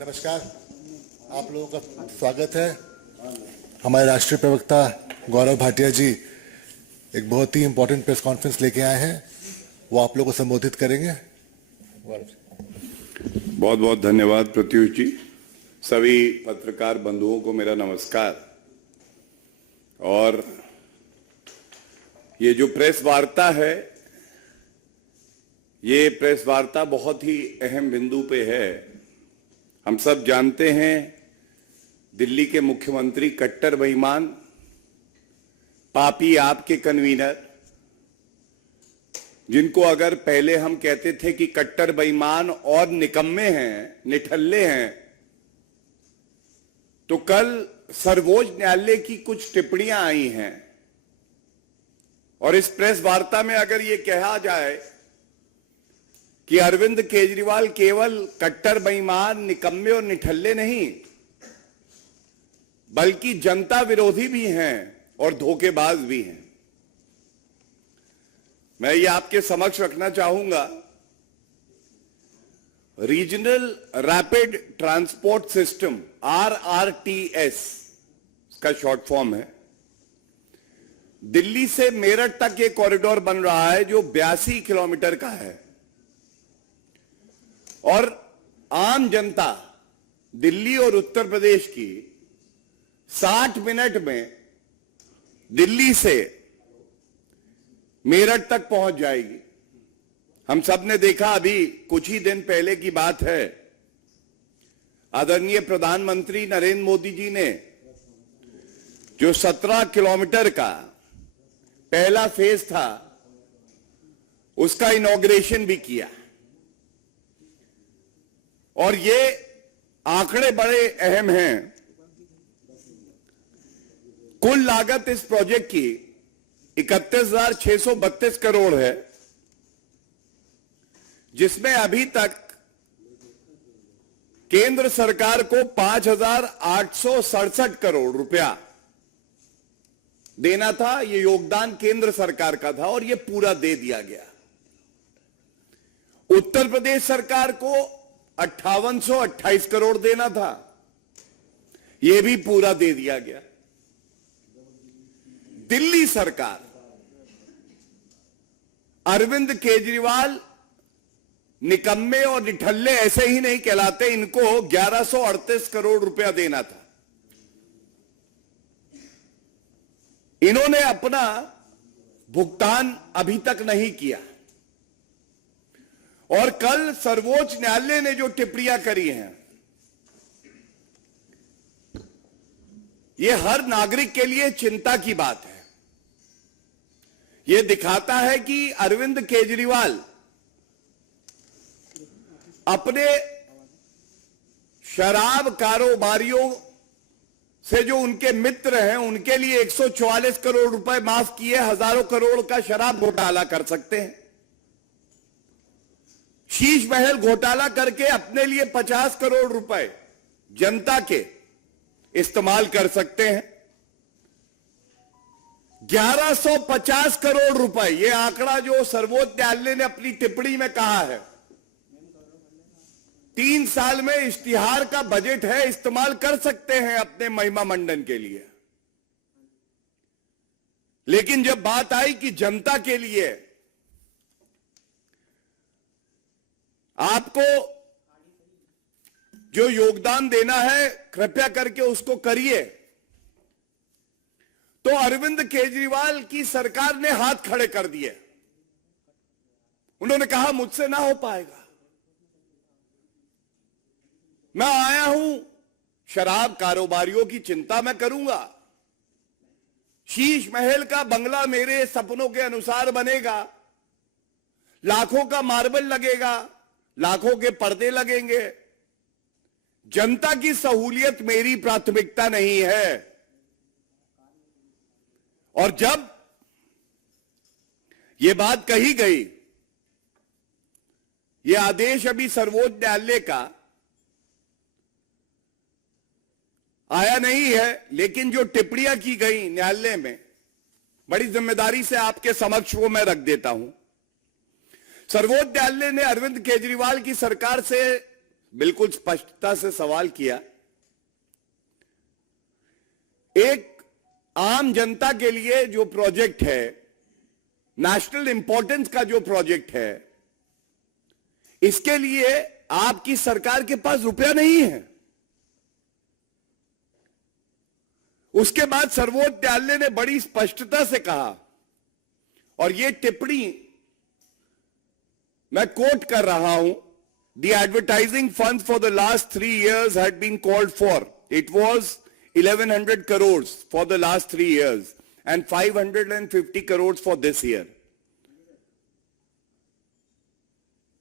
नमस्कार, आप लोगों का स्वागत है। हमारे राष्ट्रीय प्रवक्ता गौरव भाटिया जी एक बहुत ही इंपॉर्टेंट प्रेस कॉन्फ्रेंस लेके आए हैं, वो आप लोगों को संबोधित करेंगे। बहुत बहुत धन्यवाद प्रत्युष जी। सभी पत्रकार बंधुओं को मेरा नमस्कार। और ये जो प्रेस वार्ता है, ये प्रेस वार्ता बहुत ही अहम बिंदु पे है। हम सब जानते हैं दिल्ली के मुख्यमंत्री कट्टर बेईमान, पापी आपके कन्वीनर, जिनको अगर पहले हम कहते थे कि कट्टर बेईमान और निकम्मे हैं, निठल्ले हैं, तो कल सर्वोच्च न्यायालय की कुछ टिप्पणियां आई हैं और इस प्रेस वार्ता में अगर ये कहा जाए कि अरविंद केजरीवाल केवल कट्टर बेईमान, निकम्मे और निठल्ले नहीं, बल्कि जनता विरोधी भी हैं और धोखेबाज भी हैं। मैं ये आपके समक्ष रखना चाहूंगा। Regional rapid transport system RRTS का शॉर्ट फॉर्म है। दिल्ली से मेरठ तक एक कॉरिडोर बन रहा है जो 82 किलोमीटर का है और आम जनता दिल्ली और उत्तर प्रदेश की 60 मिनट में दिल्ली से मेरठ तक पहुंच जाएगी। हम सब ने देखा, अभी कुछ ही दिन पहले की बात है, आदरणीय प्रधानमंत्री नरेंद्र मोदी जी ने जो 17 किलोमीटर का पहला फेज था उसका इनॉग्रेशन भी किया। और ये आंकड़े बड़े अहम हैं। कुल लागत इस प्रोजेक्ट की 31,632 करोड़ है, जिसमें अभी तक केंद्र सरकार को 5,867 करोड़ रुपया देना था। ये योगदान केंद्र सरकार का था और ये पूरा दे दिया गया। उत्तर प्रदेश सरकार को 5,828 करोड़ देना था, यह भी पूरा दे दिया गया। दिल्ली सरकार, अरविंद केजरीवाल निकम्मे और निठल्ले ऐसे ही नहीं कहलाते, इनको 1138 करोड़ रुपया देना था। इन्होंने अपना भुगतान अभी तक नहीं किया और कल सर्वोच्च न्यायालय ने जो टिप्पणियां करी हैं, यह हर नागरिक के लिए चिंता की बात है। यह दिखाता है कि अरविंद केजरीवाल अपने शराब कारोबारियों से, जो उनके मित्र हैं, उनके लिए 144 करोड़ रुपए माफ किए, हजारों करोड़ का शराब घोटाला कर सकते हैं। शीश महल घोटाला करके अपने लिए 50 करोड़ रुपए जनता के इस्तेमाल कर सकते हैं। 1150 करोड़ रुपए, यह आंकड़ा जो सर्वोच्च न्यायालय ने अपनी टिप्पणी में कहा है, 3 साल में इश्तिहार का बजट है, इस्तेमाल कर सकते हैं अपने महिमा मंडन के लिए। लेकिन जब बात आई कि जनता के लिए आपको जो योगदान देना है, कृपया करके उसको करिए, तो अरविंद केजरीवाल की सरकार ने हाथ खड़े कर दिए। उन्होंने कहा मुझसे ना हो पाएगा, मैं आया हूं शराब कारोबारियों की चिंता मैं करूंगा, शीश महल का बंगला मेरे सपनों के अनुसार बनेगा, लाखों का मार्बल लगेगा, लाखों के पर्दे लगेंगे। जनता की सहूलियत मेरी प्राथमिकता नहीं है। और जब यह बात कही गई, यह आदेश अभी सर्वोच्च न्यायालय का आया नहीं है, लेकिन जो टिप्पणियां की गई न्यायालय में, बड़ी जिम्मेदारी से आपके समक्ष वो मैं रख देता हूं। सर्वोच्च न्यायालय ने अरविंद केजरीवाल की सरकार से बिल्कुल स्पष्टता से सवाल किया। एक आम जनता के लिए जो प्रोजेक्ट है, नेशनल इंपॉर्टेंस का जो प्रोजेक्ट है, इसके लिए आपकी सरकार के पास रुपया नहीं है। उसके बाद सर्वोच्च न्यायालय ने बड़ी स्पष्टता से कहा, और यह टिप्पणी मैं कोट कर रहा हूं, the advertising fund for the last 3 years had been called for, it was 1100 crores for the last 3 years and 550 crores for this year.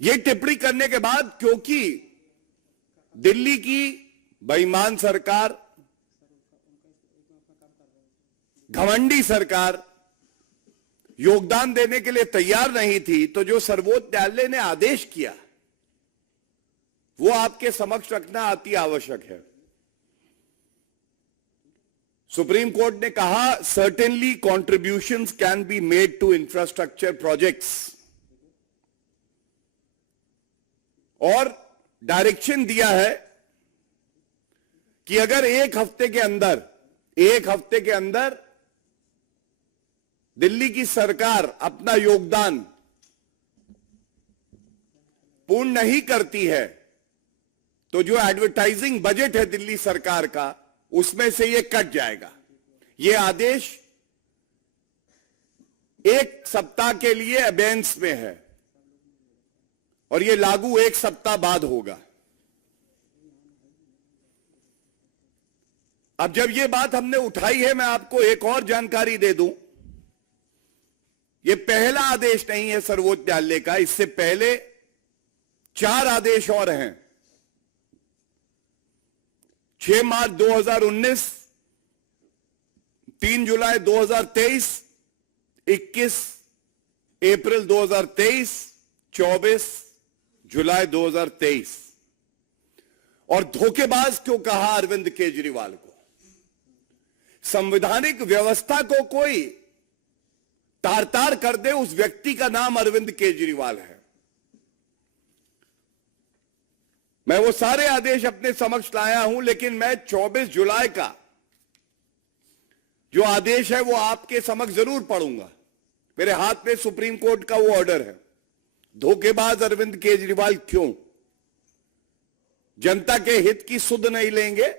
यह टिप्पणी करने के बाद, क्योंकि दिल्ली की बेईमान सरकार, घमंडी सरकार योगदान देने के लिए तैयार नहीं थी, तो जो सर्वोच्च न्यायालय ने आदेश किया वो आपके समक्ष रखना अति आवश्यक है। सुप्रीम कोर्ट ने कहा, certainly contributions can be made to infrastructure projects, और डायरेक्शन दिया है कि अगर एक हफ्ते के अंदर दिल्ली की सरकार अपना योगदान पूर्ण नहीं करती है, तो जो एडवर्टाइजिंग बजट है दिल्ली सरकार का, उसमें से यह कट जाएगा। यह आदेश 1 सप्ताह के लिए अबेंस में है और यह लागू 1 सप्ताह बाद होगा। अब जब यह बात हमने उठाई है, मैं आपको एक और जानकारी दे दूं। यह पहला आदेश नहीं है सर्वोच्च न्यायालय का, इससे पहले 4 आदेश और हैं। 6 मार्च 2019, 3 जुलाई 2023, 21 अप्रैल 2023, 24 जुलाई 2023। और धोखेबाज क्यों कहा अरविंद केजरीवाल को? संवैधानिक व्यवस्था को कोई तार तार कर दे, उस व्यक्ति का नाम अरविंद केजरीवाल है। मैं वो सारे आदेश अपने समक्ष लाया हूं, लेकिन मैं 24 जुलाई का जो आदेश है वो आपके समक्ष जरूर पढ़ूंगा। मेरे हाथ में सुप्रीम कोर्ट का वो ऑर्डर है। धोखेबाज अरविंद केजरीवाल क्यों? जनता के हित की सुध नहीं लेंगे।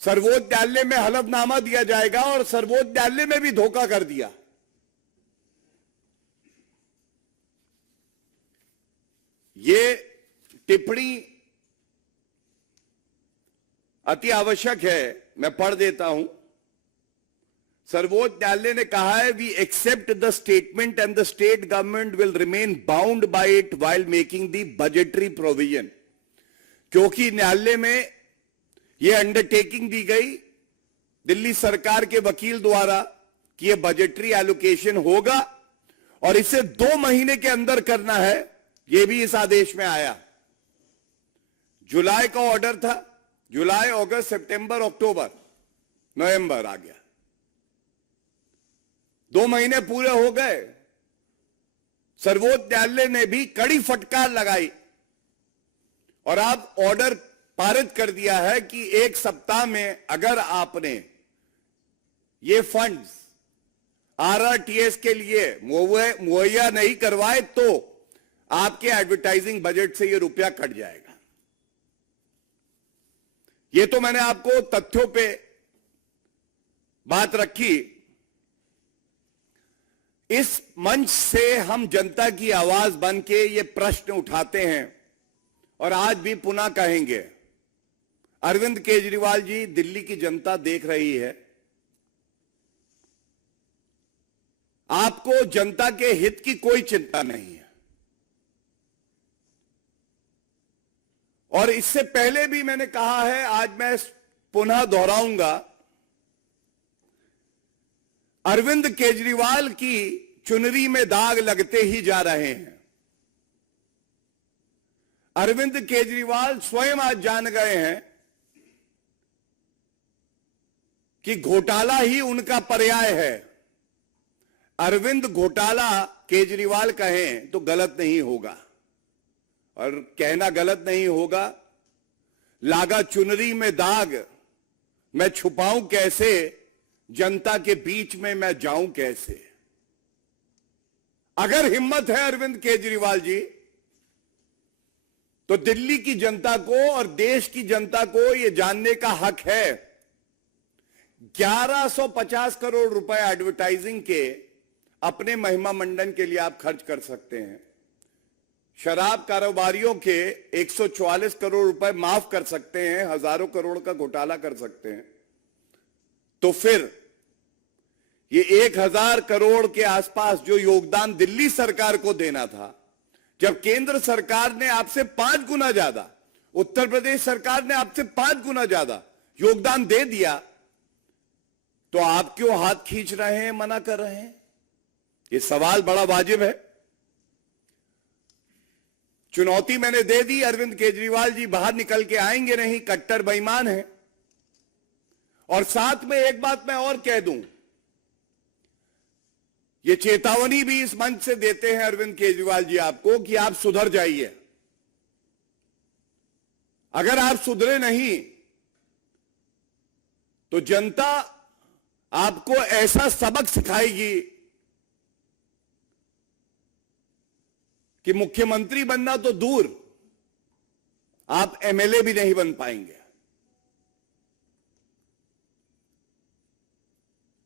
सर्वोच्च न्यायालय में हलफनामा दिया जाएगा और सर्वोच्च न्यायालय में भी धोखा कर दिया। ये टिप्पणी अति आवश्यक है, मैं पढ़ देता हूं। सर्वोच्च न्यायालय ने कहा है, we accept the statement and the state government will remain bound by it while making the budgetary provision. क्योंकि न्यायालय में यह अंडरटेकिंग दी गई दिल्ली सरकार के वकील द्वारा कि यह बजटरी एलोकेशन होगा और इसे 2 महीने के अंदर करना है, यह भी इस आदेश में आया। जुलाई का ऑर्डर था, जुलाई, अगस्त, सितंबर, अक्टूबर, नवंबर आ गया, 2 महीने पूरे हो गए। सर्वोच्च न्यायालय ने भी कड़ी फटकार लगाई और अब ऑर्डर पारित कर दिया है कि 1 सप्ताह में अगर आपने ये फंड्स आरआरटीएस के लिए मुहैया नहीं करवाए तो आपके एडवर्टाइजिंग बजट से ये रुपया कट जाएगा। ये तो मैंने आपको तथ्यों पे बात रखी। इस मंच से हम जनता की आवाज बन के ये प्रश्न उठाते हैं और आज भी पुनः कहेंगे, अरविंद केजरीवाल जी, दिल्ली की जनता देख रही है, आपको जनता के हित की कोई चिंता नहीं है। और इससे पहले भी मैंने कहा है, आज मैं पुनः दोहराऊंगा, अरविंद केजरीवाल की चुनरी में दाग लगते ही जा रहे हैं। अरविंद केजरीवाल स्वयं आज जान गए हैं कि घोटाला ही उनका पर्याय है। अरविंद घोटाला केजरीवाल कहें तो गलत नहीं होगा। और कहना गलत नहीं होगा, लागा चुनरी में दाग मैं छुपाऊं कैसे, जनता के बीच में मैं जाऊं कैसे। अगर हिम्मत है अरविंद केजरीवाल जी, तो दिल्ली की जनता को और देश की जनता को यह जानने का हक है 1150 करोड़ रुपए एडवर्टाइजिंग के अपने महिमा मंडन के लिए आप खर्च कर सकते हैं, शराब कारोबारियों के 144 करोड़ रुपए माफ कर सकते हैं, हजारों करोड़ का घोटाला कर सकते हैं, तो फिर ये 1000 करोड़ के आसपास जो योगदान दिल्ली सरकार को देना था, जब केंद्र सरकार ने आपसे 5 गुना ज्यादा, उत्तर प्रदेश सरकार ने आपसे 5 गुना ज्यादा योगदान दे दिया, तो आप क्यों हाथ खींच रहे हैं, मना कर रहे हैं? ये सवाल बड़ा वाजिब है। चुनौती मैंने दे दी, अरविंद केजरीवाल जी बाहर निकल के आएंगे नहीं, कट्टर बेईमान है। और साथ में एक बात मैं और कह दूं, ये चेतावनी भी इस मंच से देते हैं अरविंद केजरीवाल जी आपको कि आप सुधर जाइए। अगर आप सुधरे नहीं तो जनता आपको ऐसा सबक सिखाएगी कि मुख्यमंत्री बनना तो दूर, आप एमएलए भी नहीं बन पाएंगे।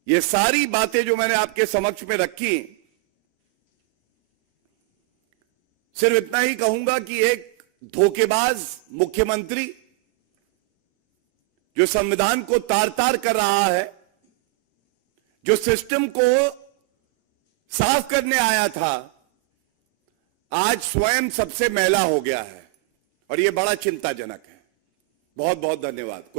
ये सारी बातें जो मैंने आपके समक्ष में रखी, सिर्फ इतना ही कहूंगा कि एक धोखेबाज मुख्यमंत्री जो संविधान को तार तार कर रहा है, जो सिस्टम को साफ करने आया था, आज स्वयं सबसे मैला हो गया है, और यह बड़ा चिंताजनक है। बहुत बहुत धन्यवाद।